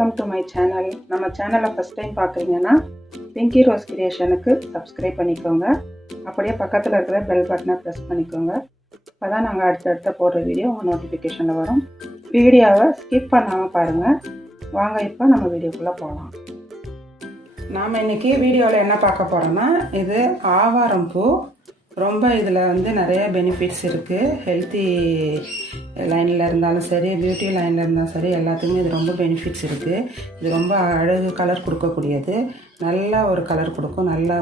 Welcome to my channel. நம்ம சேனலை first time பார்க்குறீங்கன்னா பிங்கி ரோஸ் கிரியேஷனுக்கு சப்ஸ்கிரைப் பண்ணிக்கோங்க. அப்படியே பக்கத்தில் இருக்கிற பெல் பட்டனை ப்ரெஸ் பண்ணிக்கோங்க. அப்போ தான் நாங்கள் அடுத்தடுத்த போடுற வீடியோ உங்கள் நோட்டிஃபிகேஷனில் வரும். வீடியோவை ஸ்கிப் பண்ணாமல் பாருங்கள். வாங்க இப்போ நம்ம வீடியோக்குள்ளே போகலாம். நாம் இன்றைக்கி வீடியோவில் என்ன பார்க்க போகிறோன்னா, இது ஆவாரம் பூ. ரொம்ப இதில் நிறைய பெனிஃபிட்ஸ் இருக்குது. ஹெல்த்தி லைனில் இருந்தாலும் சரி, பியூட்டி லைனில் இருந்தாலும் சரி, எல்லாத்துக்குமே இது ரொம்ப பெனிஃபிட்ஸ் இருக்குது. இது ரொம்ப அழகு கலர் கொடுக்கக்கூடியது. நல்ல ஒரு கலர் கொடுக்கும். நல்லா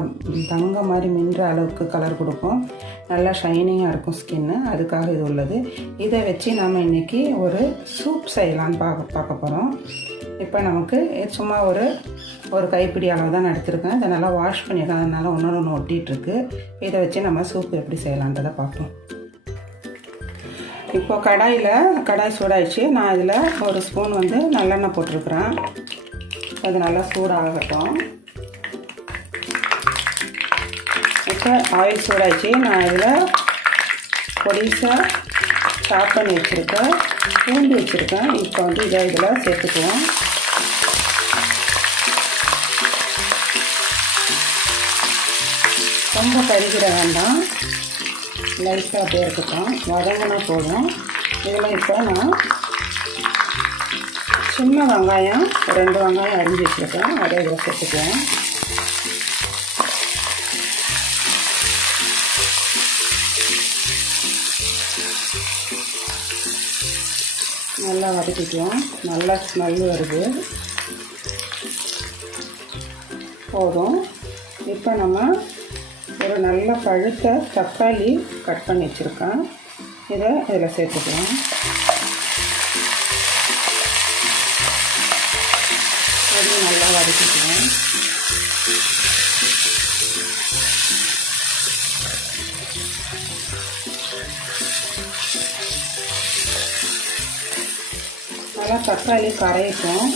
தங்க மாதிரி மின்ற அளவுக்கு கலர் கொடுக்கும். நல்லா ஷைனிங்காக இருக்கும் ஸ்கின்னு. அதுக்காக இது உள்ளது. இதை வச்சு நம்ம இன்றைக்கி ஒரு சூப் செய்யலான்னு பார்க்க போகிறோம். இப்போ நமக்கு சும்மா ஒரு கைப்பிடி அளவு தான் எடுத்துருக்கேன். இதை நல்லா வாஷ் பண்ணிடலாம். அதனால் ஒன்று ஒட்டிகிட்ருக்கு. இதை வச்சு நம்ம சூப் எப்படி செய்யலான்றதை பார்ப்போம். இப்போ கடாய் சூடாயிடுச்சு. நான் இதில் ஒரு ஸ்பூன் நல்லெண்ணெய் போட்டிருக்கிறேன். அது நல்லா சூடாகட்டும். இப்போ ஆயில் சூடாயிடுச்சு. நான் இதில் பொடிசாக சாப் பண்ணி வச்சுருக்கேன், பூண்டு வச்சுருக்கேன். இப்போ இதை இதில் சேர்த்துக்குவோம். ரொம்ப கருகிட வேண்டாம், லைட்டாக அப்படியே இருக்கட்டும். வதங்கினா போதும். இதில் இப்போ நான் சின்ன வெங்காயம் 2 வெங்காயம் அரிஞ்சு வச்சுருக்கேன். அதை இதில் சேர்த்துக்குவேன். நல்லா வதக்கிக்குவோம். நல்லா ஸ்மெல் வருது. போதும். இப்போ நம்ம ஒரு நல்ல பழுத்த தக்காளி கட் பண்ணி வச்சுருக்கேன். இதை இதில் சேர்த்துக்கலாம். அதையும் நல்லா வதக்கிக்குவோம். நல்லா தக்காளி கரைக்கும்.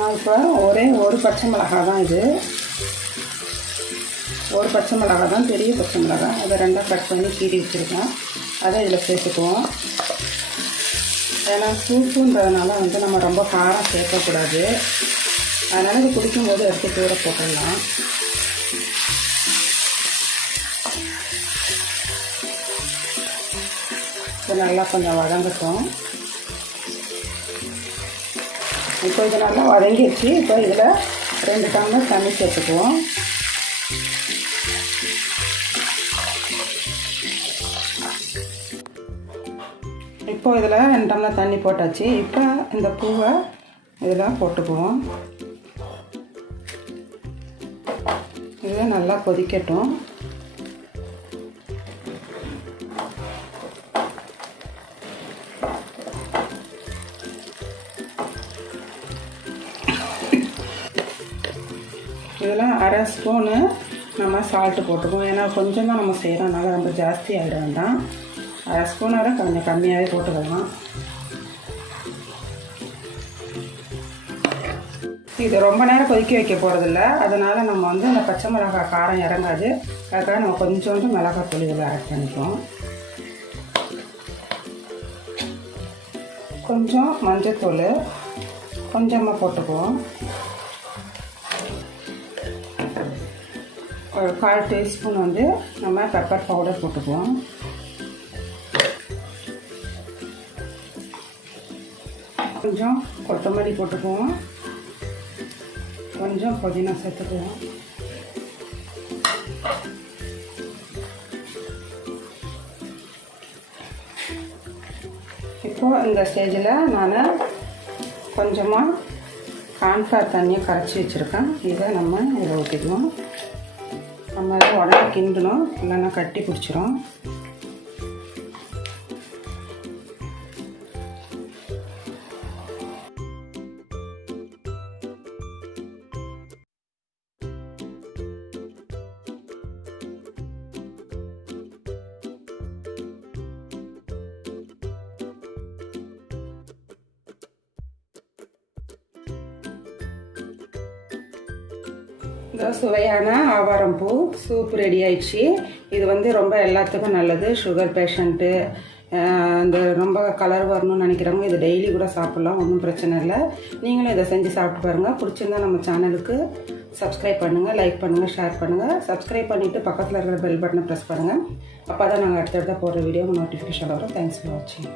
நான் இப்போ ஒரு பச்சை மிளகாய் தான், இது ஒரு பச்சை மிளகாய் தான், பெரிய பச்சை மிளகாய். அதை 2ஆக கட் பண்ணி கீறி வச்சுருக்கேன். அதை இதில் சேர்த்துக்குவோம். ஏன்னா சூப்புன்றதுனால நம்ம ரொம்ப காரம் சேர்க்கக்கூடாது. அதனால் இது குடிக்கும்போது எடுத்து தூர போட்டுடலாம். இது நல்லா கொஞ்சம் வதங்கட்டும். இப்போ இது நல்லா வதங்கிடுச்சு. இப்போ இதில் 2 டம்ளர் தண்ணி சேர்த்துக்குவோம். இப்போ இதில் 2 டம்ளர் தண்ணி போட்டாச்சு. இப்போ இந்த பூவை இதில் போட்டுக்குவோம். இது நல்லா கொதிக்கட்டும். இதில் 1/2 ஸ்பூனு நம்ம சால்ட்டு போட்டுக்குவோம். ஏன்னா கொஞ்சம் தான் நம்ம செய்கிறோம்னால ரொம்ப ஜாஸ்தி ஆகிட வேண்டாம். 1/2 ஸ்பூனோட கொஞ்சம் கம்மியாகவே போட்டுக்கலாம். இது ரொம்ப நேரம் கொதிக்க வைக்க போகிறதில்ல. அதனால் நம்ம இந்த பச்சை மிளகாய் காரம் இறங்காது. அதுக்காக நம்ம கொஞ்சோண்டு மிளகாய் தூள் இதில் ஆட் பண்ணிக்குவோம். கொஞ்சம் மஞ்சத்தூள் கொஞ்சமாக போட்டுக்குவோம். ஒரு 1/4 டீஸ்பூன் நம்ம பெப்பர் பவுடர் போட்டுக்குவோம். கொஞ்சம் கொத்தமல்லி போட்டுக்குவோம். கொஞ்சம் புதினா சேர்த்துக்குவோம். இப்போது இந்த ஸ்டேஜில் நான் கொஞ்சமாக கார்ன்ஃப்ளவர் தண்ணியை கரைச்சி வச்சுருக்கேன். இதை நம்ம இதில் ஊற்றிக்குவோம். நம்ம இதை உடனே கிண்டணும், இல்லைன்னா கட்டி பிடிச்சிரும். சுவையான ஆவாரம் பூ சூப் ரெடி ஆயிடுச்சு. இது வந்து ரொம்ப எல்லாத்துக்கும் நல்லது. சுகர் பேஷண்ட்டு, அந்த ரொம்ப கலர் வரணும்னு நினைக்கிறவங்க இது டெய்லி கூட சாப்பிட்லாம், ஒன்றும் பிரச்சனை இல்லை. நீங்களும் இதை செஞ்சு சாப்பிட்டு பாருங்கள். பிடிச்சிருந்தா நம்ம சேனலுக்கு சப்ஸ்கிரைப் பண்ணுங்கள், லைக் பண்ணுங்கள், ஷேர் பண்ணுங்கள். சப்ஸ்கிரைப் பண்ணிவிட்டு பக்கத்தில் இருக்கிற பெல் பட்டனை ப்ரெஸ் பண்ணுங்கள். அப்போ தான் நாங்கள் அடுத்தடுத்த போடுற வீடியோ நோட்டிஃபிகேஷன் வரும். தேங்க்ஸ் ஃபார் வாட்சிங்.